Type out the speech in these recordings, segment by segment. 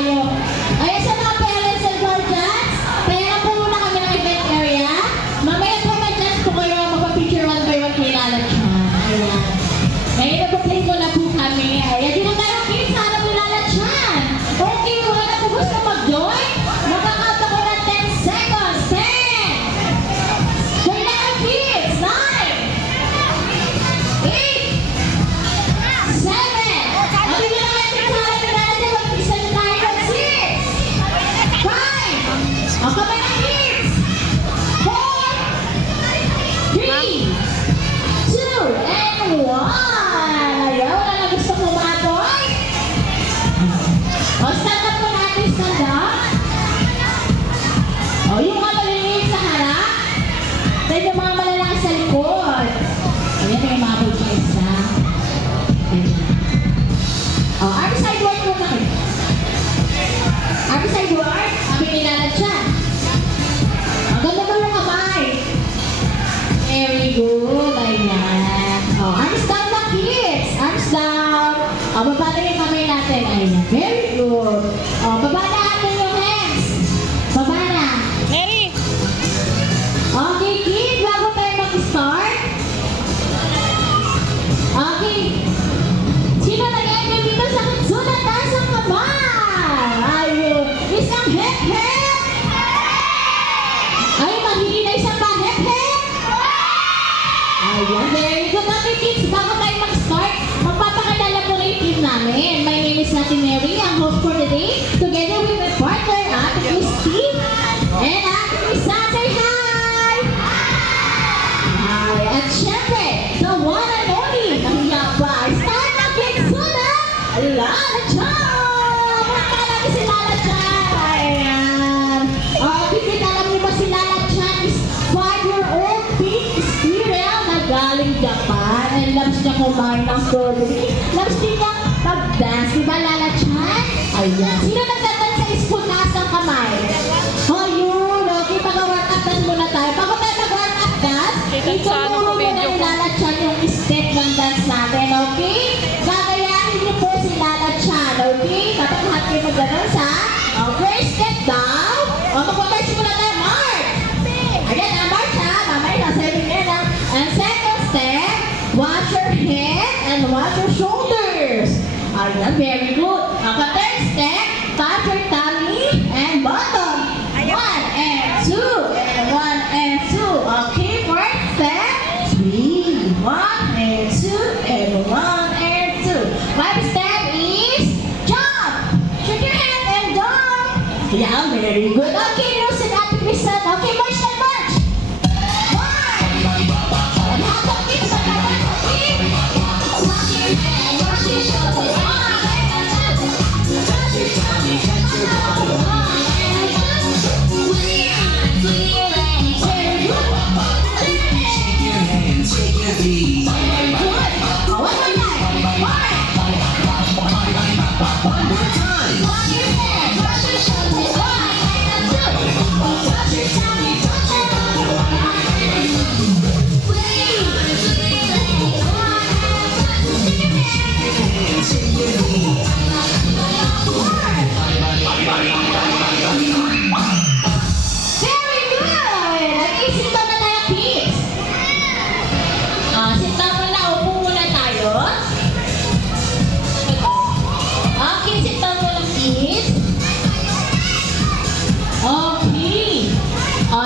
tayo. Ayan sa mga parents and guardians, pera po muna kami ng event area. Mamaya po na dyan po kayo magpa-picture one by one kay Lala Chan. Ayan. Ngayon nag-play mo na po kami. Ayan, dito tayo kids, harap ni Lala Chan. Okay, wala na po gusto mag-join? Magkakata ko na 10 seconds. 10! Join na kayo kids! 9! 8! 7! Ano yung mga kids harap ni Lala Chan? Mag-isa na tayo ng 6! 5! Ang kamay ng kids! 4! 3! 2! And 1! Ayaw, wala na gusto kumatoy? O, stand up po natin, stand up. O, yung mga maliliit sa harap. Then yung mga malalaki sa likod. Ayan, may mabog pa isa. Ayan. O, arm side work mo natin. Arm side work. Sabi ni Lala Chan. Ang ganda mo yung kamay. Very good. Ayan. O, arms down na kids. Arms down. O, baba na yung kamay natin. Ayan. Very good. O, baba na natin yung hands. Baba na. Mary! Okay, kids. Bago tayo mag-start. Okay. Sino nag-enjoy dito sa Kitsuna? Taas ang kamay. Ayun. Isang hep-hep. Ay, mahili na isang pa hep-hep. Ayan, very good. Okay, kids, bago tayo mag-start, magpapakilala po na yung team namin. My name is Ate Mary, ang host for today, together with my partner, Ate Christy, and Ate Lisa. Say hi! Hi! At syempre, the one and only, ang yaba, star ng Kitsuna, Lala Chan! Pakala natin si Lala Chan! Ayan! Kikita, alam niyo ba si Lala Chan is 5-year-old pink squirrel na galing Japan and loves niya kumain ng strawberry. Loves din niya pag-dance. Diba, Lala Chan? Ayan. Sino nagdadance sa ispunas ng kamay? Oh, yun. Okay, pag-workout dance muna tayo. Bago tayo mag-workout dance, ituturo muna ni Lala Chan yung step ng dance natin, okay? Gagayahin niyo po si Lala Chan, okay? Patalahat kayo mag-dance, ha? Okay, step down. O, mag-march muna tayo, march! Again, march, ha? Mamaya, nasabi niya na. And second step, wash your head and wash your shoulders. Ayan, very good. Okay, third step, touch your tummy and bottom. 1 and 2 and 1 and 2. Okay, fourth step, 3, 1 and 2 and 1 and 2. Fifth step is jump. Shake your hand and jump. Yeah, very good. Okay, Rosen, Ate Crisan. Okay, march and march. March. And half of kids, pagkakas of kids. Wash your hand, wash your shoulders. 1 and 2. Touch your tummy, touch your bottom. 1 and 2. Clear and very good. Shake your hands, shake your feet. Very good. One more time. March. One more time. Wash your hands, wash your shoulders. 1 and 2. Touch your tummy, touch your bottom. 1 and 2. Clear and 1 and 2. Shake your feet. Very good! Nag-isip ka na tayo, kids. Sit down muna, upo muna tayo. Okay, sit down muna, kids. Okay.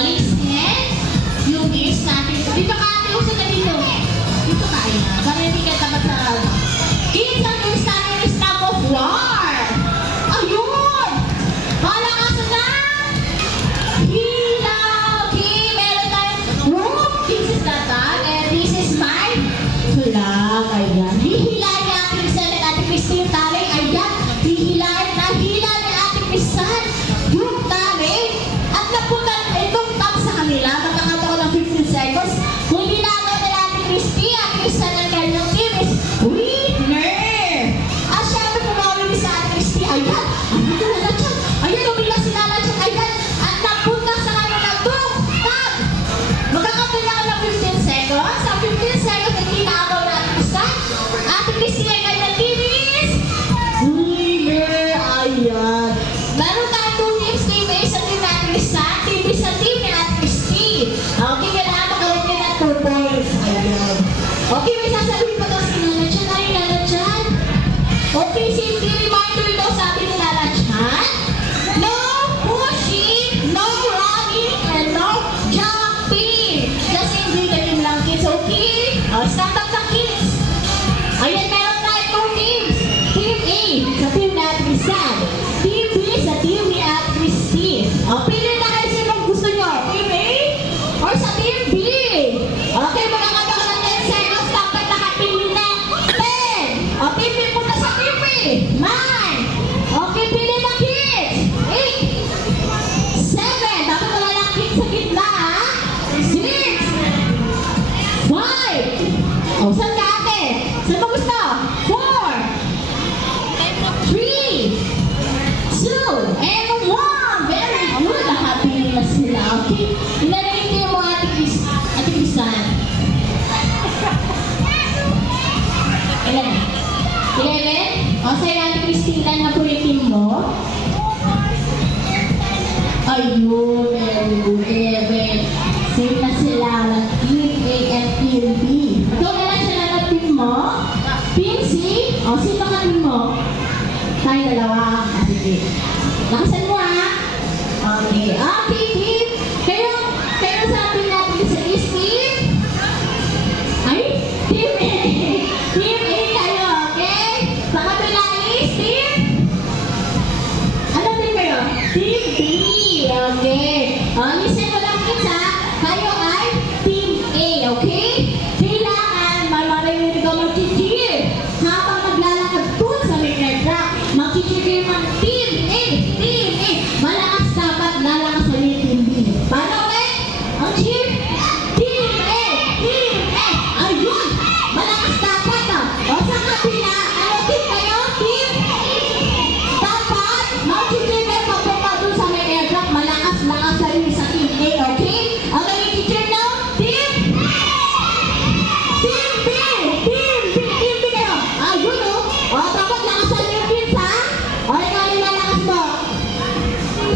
Listen. Yung ears natin. Dito ka, ate. Uso ka dito. Dito ka, ayan. Para hindi ka tapat sa... Kids, ang ears natin is tug of war. Ayun! Malakasan na! Hila! Okay, meron tayong rope. This is the tag and this is my flag. Ayan. Hihilahin ni Ate Crisan at Ate Christy yung tali. Ayan. Hihilahin na hila ni Ate Crisan yung tali. At napunta itong tag sa kanila. Magkakata ko ng 15 seconds. Kung hinagaw ni Ate Christy, Ate Crisan ang kanyang team is winner! At syempre pumawin sa Ate Christy. Ayan. Ano ito Lala Chan? Ayan, umila si Lala Chan. Ayan. At napunta sa kanya ng tag. Magkakapila ka ng 15 seconds. Sa 15 seconds, hindi naagaw na Ate Crisan. Ate Christy ang kanyang team is winner. Ayan. Team 1. Very good. Happy na sila. Okay. Ilalagay niyo mo Ate Krisan. Ilan? 11? O, sa'yo Ate Christina na po yung team mo. Ayun, very good. 11. Same na sila ng Team A and Team B. Ito na lang sila ng team mo. Team C. O, sino ka team mo? Tayo dalawa. Sige. Lakasan mo ha. Okay. Okay, team. Kayo sabi natin sa team. Ay, team A. Team A kayo, okay? Sa kabila is team. Ano team kayo? Team B. Okay. Listen mo lang kids ha. Kayo ay team A, okay? Kailangan may marinig ka mag-cheer. Habang naglalakad doon sa linear track, mag-cheer ng team A. Team A. Malakas dapat lalakas sa team B. Paano ulit? Ang cheer? Team A. Team A. Ayun. Malakas dapat ha. O sa kabila, ano team kayo? Team dapat mag-cheer kayo papunta doon sa linear track. Malakas sa rin sa team A, okay? Okay, teacher now? Team? Team B! Team B! Team B kayo! Ayun o! O, dapat lakasan niyo yung teams ha? O, ikaw yung lalakas mo.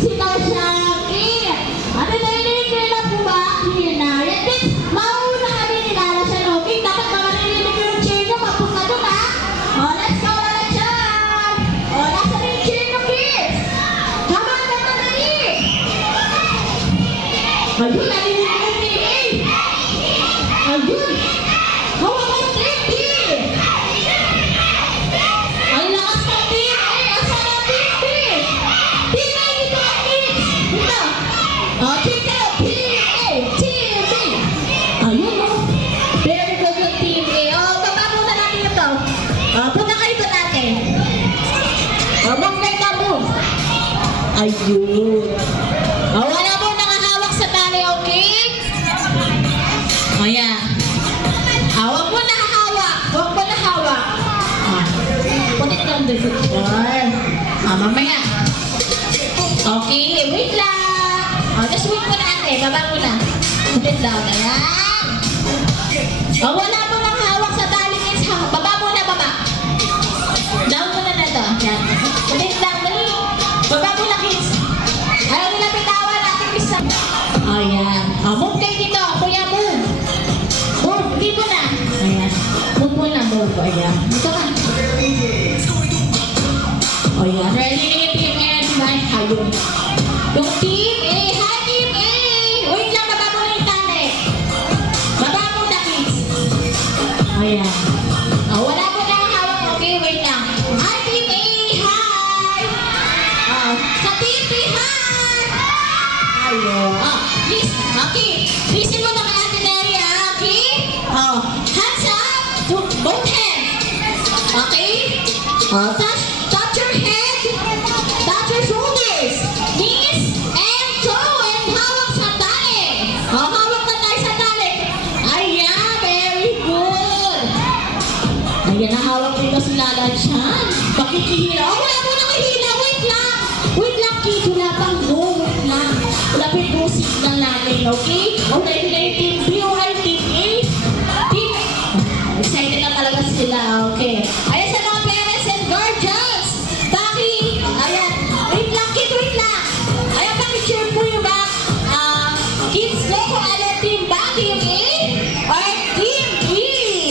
Sitaw siya. Okay. Ano na yun na po ba? Clear na. Yan din. Mauna kami nilalasan. Okay? Dapat marinig yung cheer nyo. Mapunta doon ha? O, let's go na lang siya. O, nasa na yung cheer nyo, kids? Come on, dali! Ayun, narinig yung team A. Ayun. Hawak ang team B. Ang lakas ng team A. Asan ang team B? Team A, dito ang kids. Dito. Team kayo. Team A. Team B. Ayun o. Very good yung team A. Baba muna natin ito. Punta kayo ito natin. Move like na move. Ayun. Wala mo nakahawak sa tali, okay? O yan. Huwag mo nakahawak. Huwag mo nakahawak. Put it down the football. Mamaya. Okay, wait lang. Just wait mo na ate. Baba mo na. Put it down. Ayan. Wala mo nakahawak sa tali, kids. Baba mo na, baba. Down mo na na ito. Yan. Put it down. Dali. Baba mo na, kids. Ayaw nila bitawan natin isa. Ayan. Move kayo dito. Kuya, move. Move. Dito na. Ayan. Move mo na, move. Ayan. Dito ka. Ayan. Ready na yung team A. Ayun. Yung team A. Hi, team A. Wait lang. Baba mo na yung tali. Baba mo na, kids. Ayan. Wala mo na hawak. Okay, wait lang. Hi, team A. Hi. Sa team B. Hi. Ayun. Please. Okay. Listen mo na kay Ate Mary, okay? Hands up. Both hands. Okay? Touch your head. Touch your shoulders. Knees. And toe. And hawak sa tali. Hawak na tayo sa tali. Ayan. Very good. Ayan, nahawak dito si Lala Chan. Pakikihila. Wala mo nang ihila. Wait lang. Wait lang, kids. Wala pang go. Wait lang. Wala pa yung signal natin, okay? Okay, na yung team B o ay team A. Team A. Excited na talaga sila, okay? Ayan sa mga parents and guardians. Ayan. Wait lang, kid. Wait lang. Ayan, paki-cheer po yung back. Kids, go kung ano team ba? Team A or team B?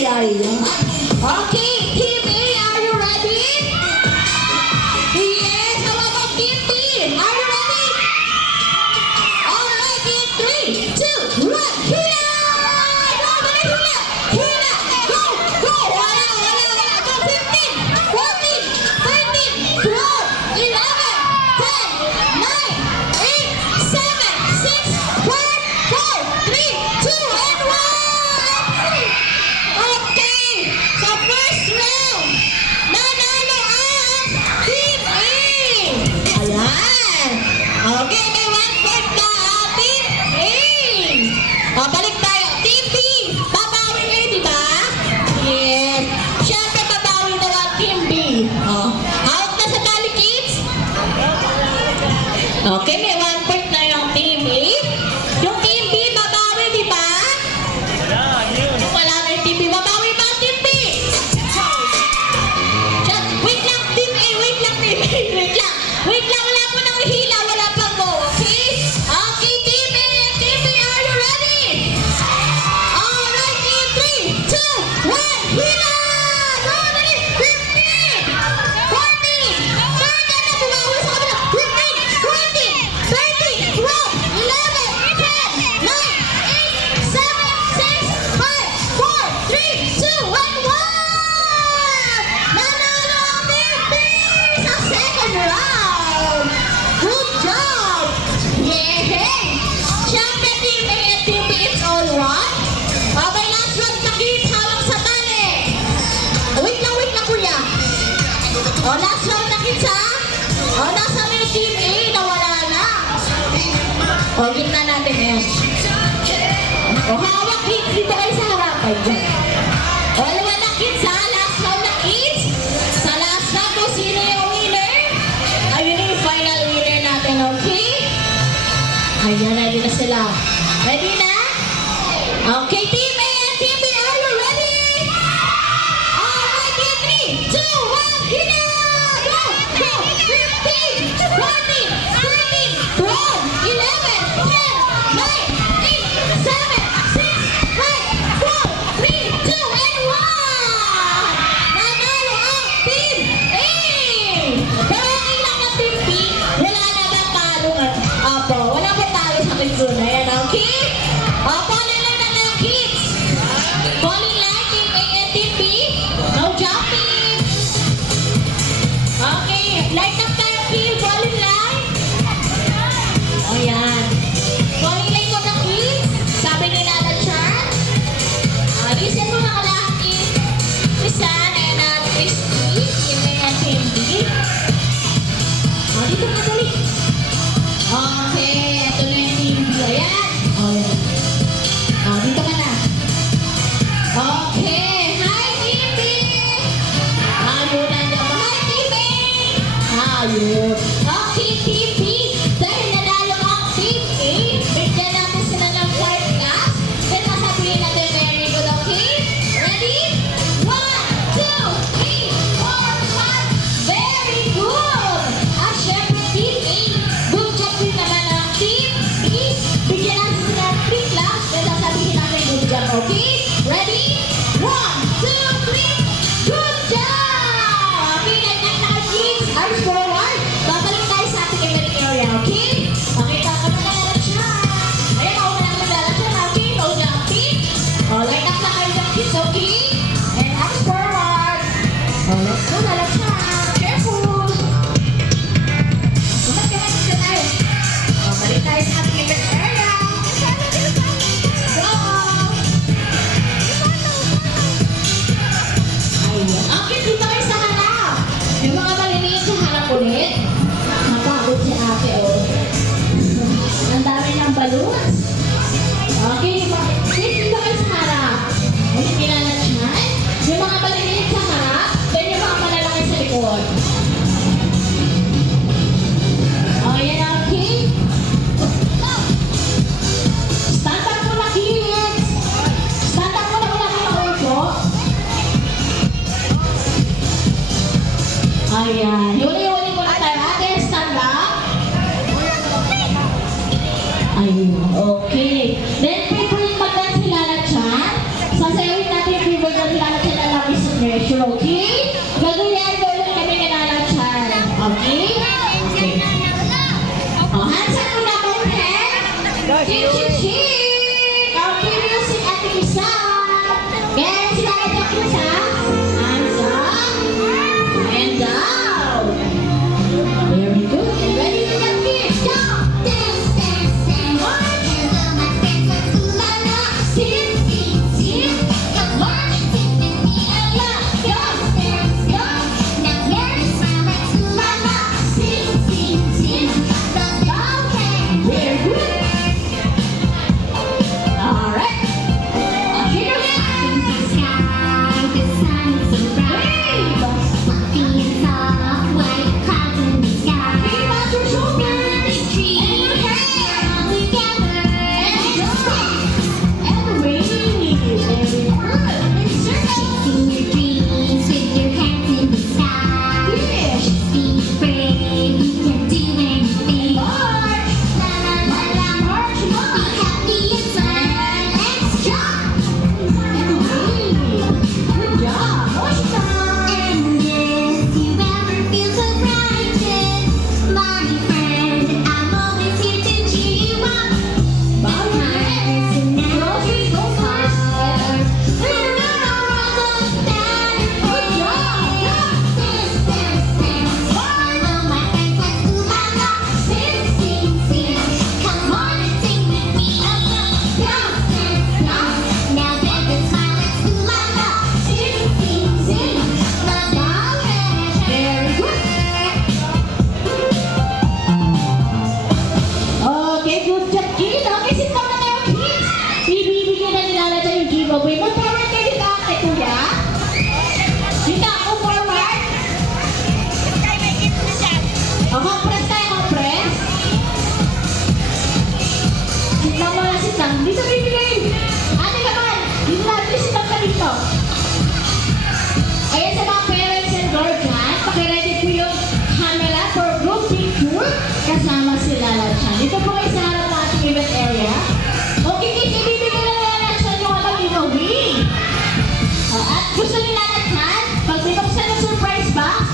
Ayan. Okay, team A, are you ready? Yes, how about team B? Are you ready? Alright, in 3, 2, 1, Okay, may 1 point na yung team A. Yung team B, babawi, di ba? Wala na yung team B. Babawi ba ang team B? Just, wait lang, team A. Wait lang, team A. Wait lang. Wait lang, wala po nang hila. Wala pang go, okay? Okay, team A. Team B, are you ready? Alright, team 3, 2, 1, hila! Go, dali! 15! 14! Third na bumawi sa kabila! 15! 20! 30! 12! 11! 10! 9! 8! 7! 6! 5! 4! 3! 2! 1! 1! Nanalo ang Team B sa second round! Good job! Yay! Siyempre, Team A and Team B, it's all one. Okay, last round na kids, hawak sa tali. Wait lang, kuya. Last round na kids, ha? Nasa na yung Team A, nawala na. Gitna natin ngayon. Hawak kids, dito kayo sa harapan. Dyan. Wala na kids, ha? Last round na kids. Sa last round, kung sino yung winner, ayun yung final winner natin, okay? Ayan, ready na sila. Ready na? Okay, Team A and Team B, are you ready? Alright, Team 3, 2, 1, hit it! Go! Go! 15, 14, 13, 12, 11, 10, 9, 8, 7, 6, 5, 4, 3, 2, and 1! Nanalo ang Team A! Pero okay lang ang Team B, wala na bang talo? Apo, wala bang talo sa kitsuna yan, okay? Apo, nalang na ng kids! Falling line, Team A and Team B, no jumping! Okay, light up tayo, team, falling line! O yan. Falling line ko ng kids, sabi ni Nana Chan. Listen mo na kalahati. Lisan and Christy, Team A and Team B. Dito ka dali. Okay, ito na yung Team B. Ayan. O yan. Dito ka na. Okay, hi Team B! Ayun na niya. Hi Team A! Ayun. Okay, Team B. Dahil nanalo ang Team A, bigyan natin sila ng 5 caps. Then masabihin natin very good, okay? Ready? 1, 2, 3, 4, 5. Very good! Syempre, Team A, good job din naman ang Team B. Bigyan natin sila ng 3 claps. Then sasabihin natin good job, okay? Ready? 1, 2, 3. Good job! Okay, like that na kids. Arms forward. Babalik tayo sa ating emerging area, okay? Okay, kakama na lang siya. Ayan, ako na lang siya, okay? No jumping. Like that na kayo ng kids, okay? And arms forward. Let's go na lang siya. Careful. Umat ka tayo. Balik tayo sa ating emerging area. Go! Ayan. Okay, dito kayo sa harap. Yung mga maliliit sa harap ulit. Napagod si ate, oh. Ang dami ng balloons. Okay, dito kayo sa harap. Ulit kinanatyan. Yung mga maliliit sa harap, then yung mga malalaki sa likod. Ayan, okay. Stand up muna, kids. Stand up muna kayo ng upo. Ayan. Huli-huli ko na tayo. Ate, stand up. Ayun. Okay. Then, favorite mag-dance si Lala Chan. Sasayawin natin yung favorite dance si Lala Chan na Love is a Treasure. Okay? Gagawin ko ulit kami ni Lala Chan. Okay? Okay. Hands up muna po, head. Chik, chik, chik. Okay, music at isa. Kaya si Lala Chan isa. Hands up. And down. Very good. And ready to get kids. Jump. Dance, dance, dance. March. Sing, sing, sing. March. And love. Jump, dance, jump. Now learn smile like Lala. Sing, sing, sing. Okay. Very good. forward kayo dito, ate, kuya. Dito, ako forward. O, compress tayo, compress. Sitang mo na, sitang. Dito, bibigay. Ate naman, dito natin sitang ka dito. Ayan sa mga parents and guardian, pakiready po yung camera for group picture kasama si Lala Chan. Dito po kayo sa harap ng ating event area. Okay, ibibigay na Lala Chan yung mga giveaway. At gusto ni Lala Chan, pag binuksan yung surprise box,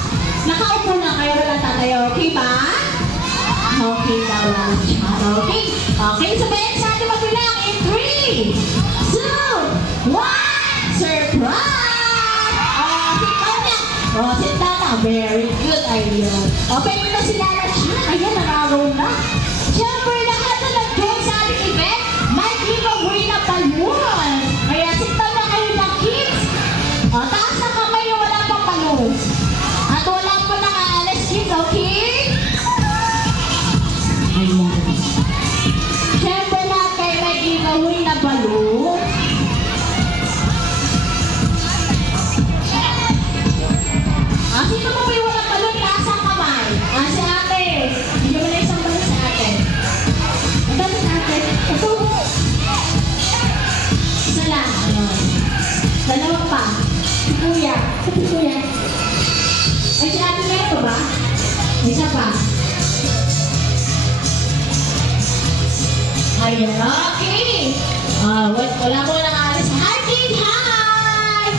nakaupo na kayo, wala tatayo. Okay ba? Okay daw, Lala Chan. Okay. Okay, sabayan sa ating magbilang in 3, 2, 1, surprise! Oh, sit down na. Very good idea. Okay, ito si Lala Chan. Ayan, nakagaw na. Siyempre, lahat na nag-join sa ating event, may giveaway na balloon. Kaya sit down na kayo ng kids. O, taas na kamay yung wala pang balloon. At wala po nakaalis kids, okay? Ayan. Siyempre, lahat kayo may giveaway na balloon. Sino mo ba yung walang balon? Taas ang kamay. Si ate. Bigyan mo na isang balon sa ate. Ang balon sa ate. Ito. Isa lang. Ayun. Dalawa pa. Si kuya. Si kuya. Ay, si ate na ito ba? Isa pa. Ayun. Okay. Wala mo nang alis. Hi, kid. Hi!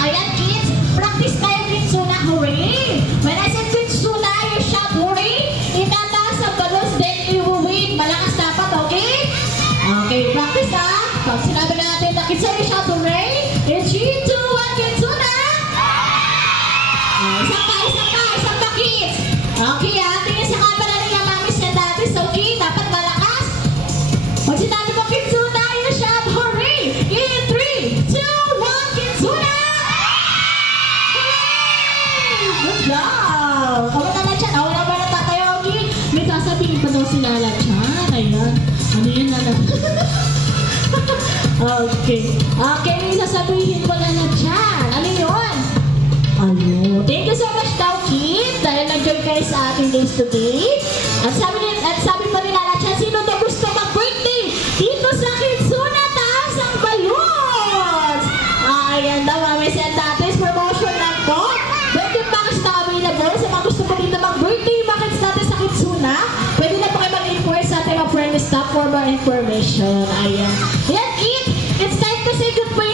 Ayan, kids. Practice tayo, Kitsuna. Hooray! When I said Kitsuna, you shout hooray. Itataas ang balloons, then you will win. Malakas dapat, okay? Okay, practice ha. Pag sinabi natin na Kitsuna, you shout hooray. In 3, 2, 1, Kitsuna! Isang pa, kids. Okay ha, tingin sa camera niya, mami sa datis, okay? Dapat malakas. Pag sinabi mo Kitsuna, you shout hooray. In 3, 2, 1, Kitsuna! Good job! Kamusta na siya? Wala ba natatayo? Okay? May sasabihin pa daw si Lala Chan. Ayan. Ano yun, Lala? Okay. Okay, may sasabihin po Lala Chan. Ano yun? Ano? Thank you so much daw, kids. Dahil nag-join kayo sa ating days today. At sabi pa ni Lala Chan, sino daw gusto mag-birthday? Dito sa Kitsuna, taas ang balloons! Ayan daw, mami sa datis. Promotion lang po. Sa mga gusto po dito mag-birthday markets natin sa Kitsuna, pwede na po kayo mag-inquire sa ating mga friendly staff for more information. Ayan. Ayan, it's time to say goodbye